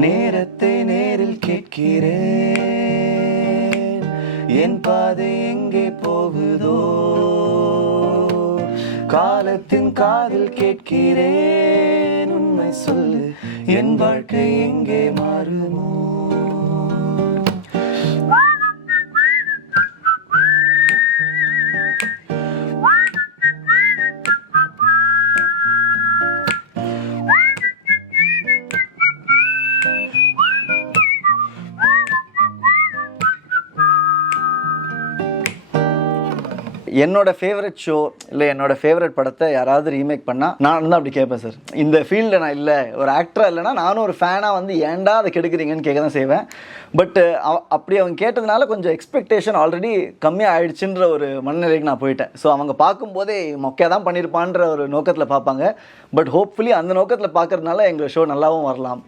நேரத்தை நேரில் கேட்கிறேன், என் பாதை எங்கே போகுதோ, காலத்தின் காதில் கேட்கிறேன், உண்மை சொல்லு என் வாழ்க்கை எங்கே மாறுமோ. என்னோட ஃபேவரட் ஷோ இல்லை என்னோட ஃபேவரட் படத்தை யாராவது ரீமேக் பண்ணால் நான் தான் அப்படி கேட்பேன் சார். இந்த ஃபீல்டில் நான் இல்லை, ஒரு ஆக்டராக இல்லைனா நானும் ஒரு ஃபேனாக வந்து ஏன்டா அதை கெடுக்குறீங்கன்னு கேட்க தான் செய்வேன். பட் அப்படி அவங்க கேட்டதுனால கொஞ்சம் எக்ஸ்பெக்டேஷன் ஆல்ரெடி கம்மியாக ஆயிடுச்சுன்ற ஒரு மனநிலைக்கு நான் போயிட்டேன். ஸோ அவங்க பார்க்கும்போதே மொக்கையாக தான் பண்ணியிருப்பான்ற ஒரு நோக்கத்தில் பார்ப்பாங்க. பட் ஹோப்ஃபுல்லி அந்த நோக்கத்தில் பார்க்கறதுனால எங்கள் ஷோ நல்லாவும் வரலாம்.